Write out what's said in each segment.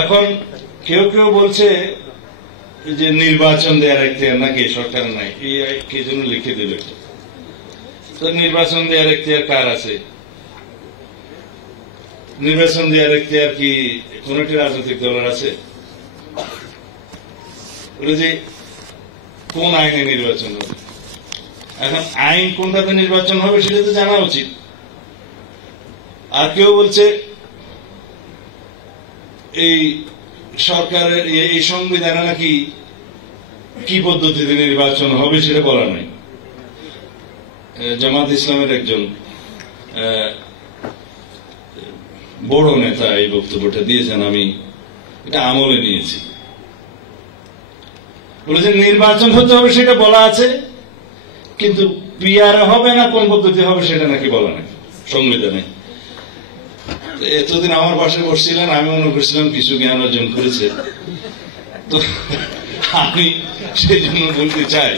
এখন কেউ কেউ বলছে যে নির্বাচন দেওয়ার এখতিয়ার নাকি সরকারের নাই, কে জন্য লিখে দিল। তো নির্বাচন দেওয়ার এখতিয়ার কার আছে? নির্বাচন দেওয়ার এখতিয়ার কি কোন একটি রাজনৈতিক দলের আছে? যে কোন আইনে নির্বাচন হবে, এখন আইন কোনটাতে নির্বাচন হবে সেটা তো জানা উচিত। আর কেউ বলছে এই সরকারের এই সংবিধানে নাকি কি পদ্ধতিতে নির্বাচন হবে সেটা বলা নাই। জামাত ইসলামের একজন বড় নেতা এই বক্তব্যটা দিয়েছেন, আমি এটা আমলে নিয়েছি। বলেছেন নির্বাচন হতে হবে সেটা বলা আছে, কিন্তু পিআর হবে না কোন পদ্ধতি হবে সেটা নাকি বলা নাই সংবিধানে। এতদিন আমার পাশে বসছিলেন, আমি মনে করছিলাম কিছু জ্ঞান অর্জন করেছে, তো আমি সেই জন্য বলতে চাই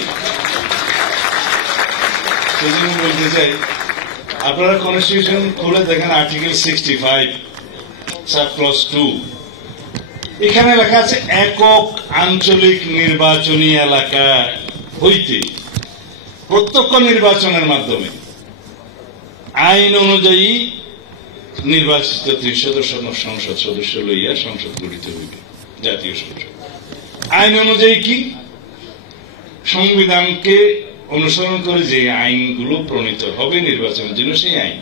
আপনারা কনস্টিটিউশন খুলে দেখেন আর্টিকেল 65 সাব ক্লজ 2, এখানে লেখা আছে একক আঞ্চলিক নির্বাচনী এলাকা হইতে প্রত্যক্ষ নির্বাচনের মাধ্যমে আইন অনুযায়ী নির্বাচিত 30 সদস্য সংসদ সদস্য লইয়া সংসদ গঠিত হইবে, জাতীয় সংসদ। আইন অনুযায়ী কি? সংবিধানকে অনুসরণ করে যে আইনগুলো প্রণীত হবে নির্বাচনের জন্য সেই আইন।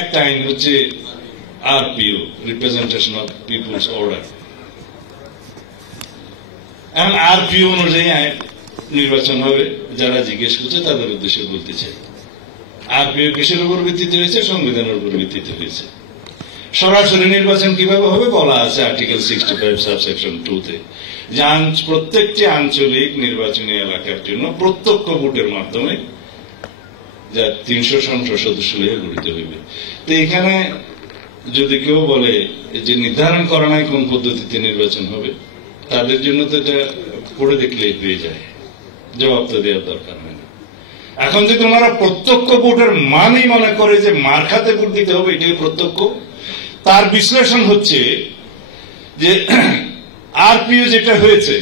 একটা আইন হচ্ছে RPO, representation of people's order. এখন আরপিও অনুযায়ী নির্বাচন হবে। যারা জিজ্ঞেস করছে তাদের উদ্দেশ্যে বলতে চাই, আরপিও কিসের উপর ভিত্তিতে হয়েছে? সংবিধানের উপর ভিত্তিতে হয়েছে। সরাসরি নির্বাচন কিভাবে হবে বলা আছে আর্টিকেল 65 সাবসেকশন 2-তে, যে প্রত্যেকটি আঞ্চলিক নির্বাচনী এলাকার জন্য প্রত্যক্ষ ভোটের মাধ্যমে যা 300 সংসদ সদস্য নিয়ে গঠিত হইবে। তো এখানে যদি কেউ বলে যে নির্ধারণ করা নাই কোন পদ্ধতিতে নির্বাচন হবে, তাদের জন্য তো এটা পড়ে দেখলেই পেয়ে যায়, জবাব তো দেওয়ার দরকার হয় না। এখন যদি ওনারা প্রত্যক্ষ ভোটের মানই মনে করে যে মার্কাতে ভোট দিতে হবে, এটাই প্রত্যক্ষ, তার বিশ্লেষণ হচ্ছে যে আরপিও যেটা হয়েছে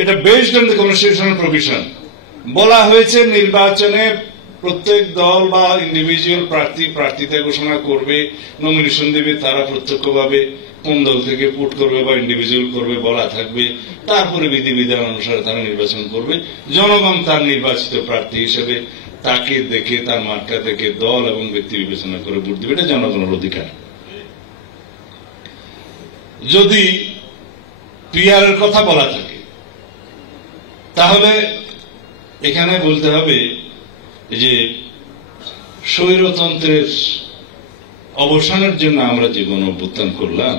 এটা based on the constitutional provision. বলা হয়েছে নির্বাচনে প্রত্যেক দল বা ইন্ডিভিজুয়াল প্রার্থিতা ঘোষণা করবে, নমিনেশন দেবে, তারা প্রত্যক্ষভাবে কোন দল থেকে পুট করবে বা ইন্ডিভিজুয়াল করবে বলা থাকবে। তারপরে বিধিবিধান অনুসারে তারা নির্বাচন করবে। জনগণ তার নির্বাচিত প্রার্থী হিসেবে তাকে দেখে, তার মার্কা দেখে দল এবং ব্যক্তি বিবেচনা করে ভোট দেবে। এটা জনগণের অধিকার। যদি পিআর এর কথা বলা থাকে তাহলে এখানে বলতে হবে যে স্বৈরতন্ত্রের অবসানের জন্য আমরা যে গণ অভ্যুত্থান করলাম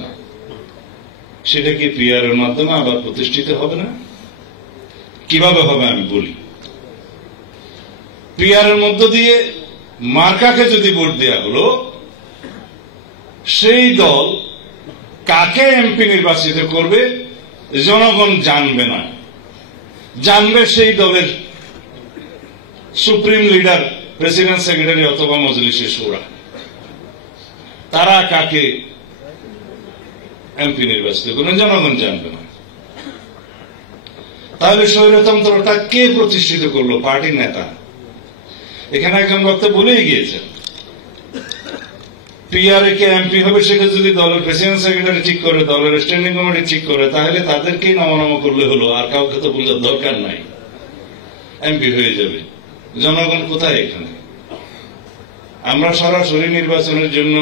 সেটা কি পিআর এর মাধ্যমে আবার প্রতিষ্ঠিত হবে না? কিভাবে হবে আমি বলি। পিআর এর মধ্য দিয়ে মার্কাকে যদি ভোট দেওয়া হলো, সেই দল কাকে এমপি নির্বাচিত করবে জনগণ জানবে না। জানবে সেই দলের সুপ্রিম লিডার, প্রেসিডেন্ট, সেক্রেটারি অথবা মজলিসে শুরা। তারা কাকে এমপি নির্বাচিত করবেন জনগণ জানবে না। তাহলে স্বৈরতন্ত্রটা কে প্রতিষ্ঠিত করলো? পার্টির নেতা। এখানে একজন বক্তা বলেই গিয়েছেন পিআর কে এমপি হবে সেটা যদি দলের প্রেসিডেন্ট সেক্রেটারি ঠিক করে, দলের স্ট্যান্ডিং কমিটি ঠিক করে, তাহলে তাদেরকেই নমনম করলে হলো, আর কাউকে তো বলার দরকার নাই, এমপি হয়ে যাবে। জনগণ কোথায় এখানে? আমরা সরাসরি নির্বাচনের জন্য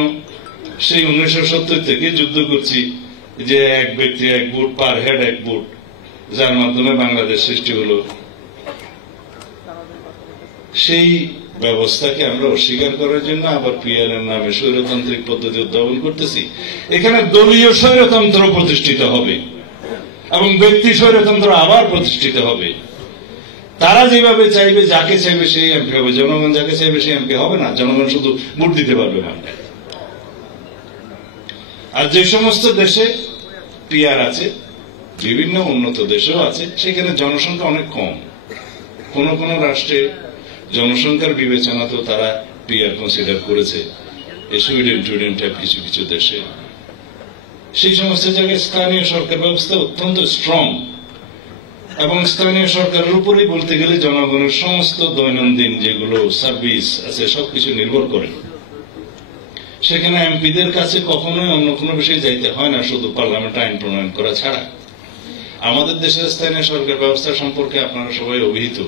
সেই 1970 থেকে যুদ্ধ করছি যে এক ব্যক্তি এক ভোট, পার হেড এক ভোট, যার মাধ্যমে বাংলাদেশ সৃষ্টি হলো। সেই ব্যবস্থাকে আমরা অস্বীকার করার জন্য আবার পিআর এর নামে স্বৈরতান্ত্রিক পদ্ধতি উদ্ভাবন করতেছি। এখানে দলীয় স্বৈরতন্ত্র প্রতিষ্ঠিত হবে এবং ব্যক্তি স্বৈরতন্ত্র আবার প্রতিষ্ঠিত হবে। তারা যেভাবে চাইবে, যাকে চাইবে সেই এমপি হবে। জনগণ যাকে চাইবে সেই এমপি হবে না। জনগণ শুধু ভোট দিতে পারবে না। আর যে সমস্ত দেশে পিআর আছে, বিভিন্ন উন্নত দেশেও আছে, সেখানে জনসংখ্যা অনেক কম। কোন কোন রাষ্ট্রে জনসংখ্যার বিবেচনা তো তারা পিআর কনসিডার করেছে। সুইডেন টুইডেন টাইপ কিছু কিছু দেশে সেই সমস্ত জায়গায় স্থানীয় সরকার ব্যবস্থা অত্যন্ত স্ট্রং, এবং স্থানীয় সরকারের উপরেই বলতে গেলে জনগণের সমস্ত দৈনন্দিন যেগুলো সার্ভিস আছে সবকিছু নির্ভর করে। সেখানে এমপিদের কাছে কখনোই অন্য কোনো বিষয়ে যাইতে হয় না, শুধু পার্লামেন্ট আইন প্রণয়ন করা ছাড়া। আমাদের দেশের স্থানীয় সরকার ব্যবস্থা সম্পর্কে আপনারা সবাই অভিহিত,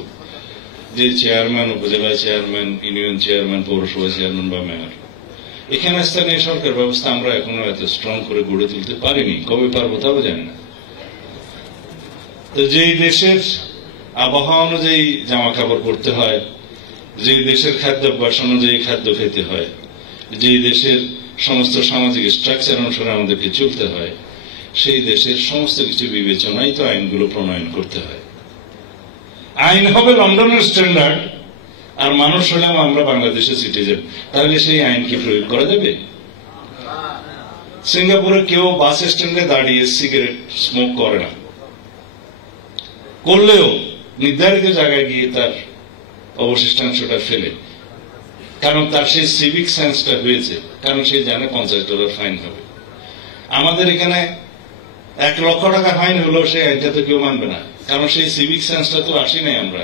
যে চেয়ারম্যান, উপজেলা চেয়ারম্যান, ইউনিয়ন চেয়ারম্যান, পৌরসভা চেয়ারম্যান বা মেয়র, এখানে স্থানীয় সরকার ব্যবস্থা আমরা এখনো এত স্ট্রং করে গড়ে তুলতে পারিনি। কবে পারবো তাও জানি না। তো যেই দেশের আবহাওয়া অনুযায়ী জামা কাপড় পরতে হয়, যে দেশের খাদ্যাভ্যাস অনুযায়ী খাদ্য খেতে হয়, যে দেশের সমস্ত সামাজিক স্ট্রাকচার অনুসারে আমাদেরকে চলতে হয়, সেই দেশের সমস্ত কিছু বিবেচনায় তো আইনগুলো প্রণয়ন করতে হয়। আইন হবে লন্ডনের স্ট্যান্ডার্ড, আর মানুষ হলাম আমরা বাংলাদেশের সিটিজেন, তাহলে সেই আইন কি প্রয়োগ করা যাবে? সিঙ্গাপুরে কেউ বাস স্ট্যান্ডে দাঁড়িয়ে সিগারেট স্মোক করে না, করলেও নির্ধারিত জায়গায় গিয়ে তার অবশিষ্টাংশটা ফেলে, কারণ তার সেই সিভিক সেন্সটা হয়েছে, কারণ সে জানে $50 ফাইন হবে। আমাদের এখানে $1,00,000 ফাইন হলো, সে আইনটা তো কেউ মানবে না, কারণ সেই সিভিক সেন্সটা তো আসি নাই আমরা।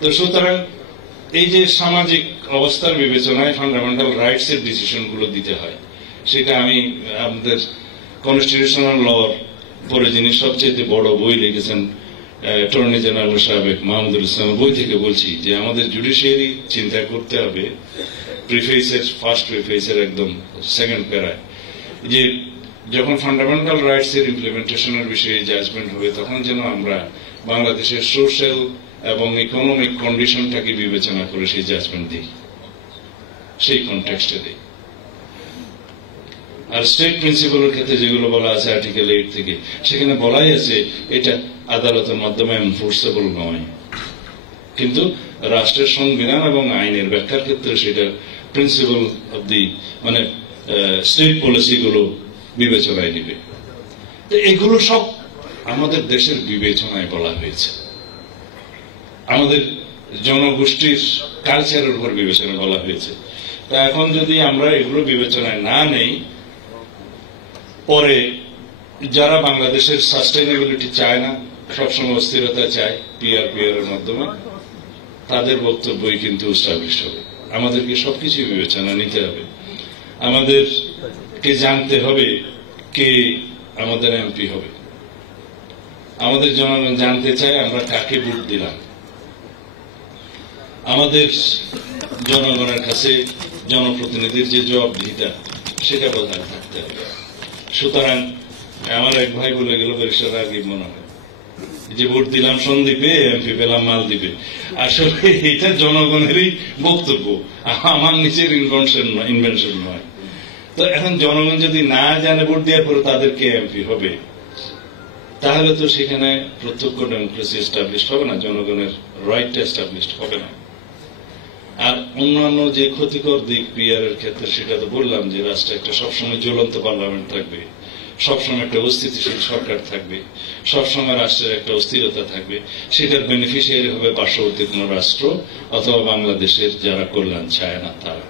তো সুতরাং এই যে সামাজিক অবস্থার বিবেচনায় ফান্ডামেন্টাল রাইটস এর ডিসিশন গুলো দিতে হয়, সেটা আমি আমাদের কনস্টিটিউশনাল লর পরে যিনি সবচেয়ে বড় বই লিখেছেন অ্যাটর্নি জেনারেল সাবেক মাহমুদুল ইসলামের বই থেকে বলছি, যে আমাদের জুডিশিয়ারি চিন্তা করতে হবে প্রিফেসের ফার্স্ট প্রিফেসের একদম সেকেন্ড প্যারায়, যে যখন ফান্ডামেন্টাল রাইটস এর ইমপ্লিমেন্টেশনের বিষয়ে জাজমেন্ট হবে, তখন যেন আমরা বাংলাদেশের সোশ্যাল এবং ইকোনমিক কন্ডিশনটাকে বিবেচনা করে সেই জাজমেন্ট দিই, সেই কনটেক্সটে দিই। আর স্টেট প্রিন্সিপালের ক্ষেত্রে যেগুলো বলা আছে আর্টিকেল 8 থেকে, সেখানে বলাই আছে এটা আদালতের মাধ্যমে এনফোর্সেবল নয়, কিন্তু রাষ্ট্রের সংবিধান এবং আইনের ব্যাখ্যার ক্ষেত্রে সেটা প্রিন্সিপাল অব দি মানে স্টেট পলিসি গুলো বিবেচনায় নিবে। তো এগুলো সব আমাদের দেশের বিবেচনায় বলা হয়েছে, আমাদের জনগোষ্ঠীর কালচারের উপর বিবেচনা বলা হয়েছে। তা এখন যদি আমরা এগুলো বিবেচনায় না নেই, পরে যারা বাংলাদেশের সাস্টেইনেবিলিটি চায় না, সবসময় অস্থিরতা চায় পিআর এর মাধ্যমে, তাদের বক্তব্যই কিন্তু এস্টাবলিশ হবে। আমাদেরকে সবকিছু বিবেচনা নিতে হবে, আমাদেরকে জানতে হবে কে আমাদের এমপি হবে, আমাদের জনগণ জানতে চায় আমরা কাকে ভোট দিলাম, আমাদের জনগণের কাছে জনপ্রতিনিধির যে জবাবদিহিতা সেটা বজায় থাকতে হবে। সুতরাং আমার এক ভাই বলে গেল ব্যারিস্টার রাগিব মনে হয়, যে ভোট দিলাম সন্দীপে, এমপি পেলাম মালদ্বীপে। আসলে এটা জনগণেরই বক্তব্য, আমার নিচের ইনভেনশন নয়। তো এখন জনগণ যদি না জানে ভোট দেওয়ার পরে তাদেরকে এমপি হবে, তাহলে তো সেখানে প্রত্যক্ষ ডেমোক্রেসি এস্টাবলিশ হবে না, জনগণের রাইটটা এস্টাবলিশ হবে না। আর অন্যান্য যে ক্ষতিকর দিক পিআর এর ক্ষেত্রে, সেটা তো বললাম যে রাষ্ট্রে একটা সবসময় জ্বলন্ত পার্লামেন্ট থাকবে, সবসময় একটা অস্থিতিশীল সরকার থাকবে, সবসময় রাষ্ট্রের একটা অস্থিরতা থাকবে, সেটার বেনিফিশিয়ারি হবে পার্শ্ববর্তী কোন রাষ্ট্র অথবা বাংলাদেশের যারা কল্যাণ চায় না তারা।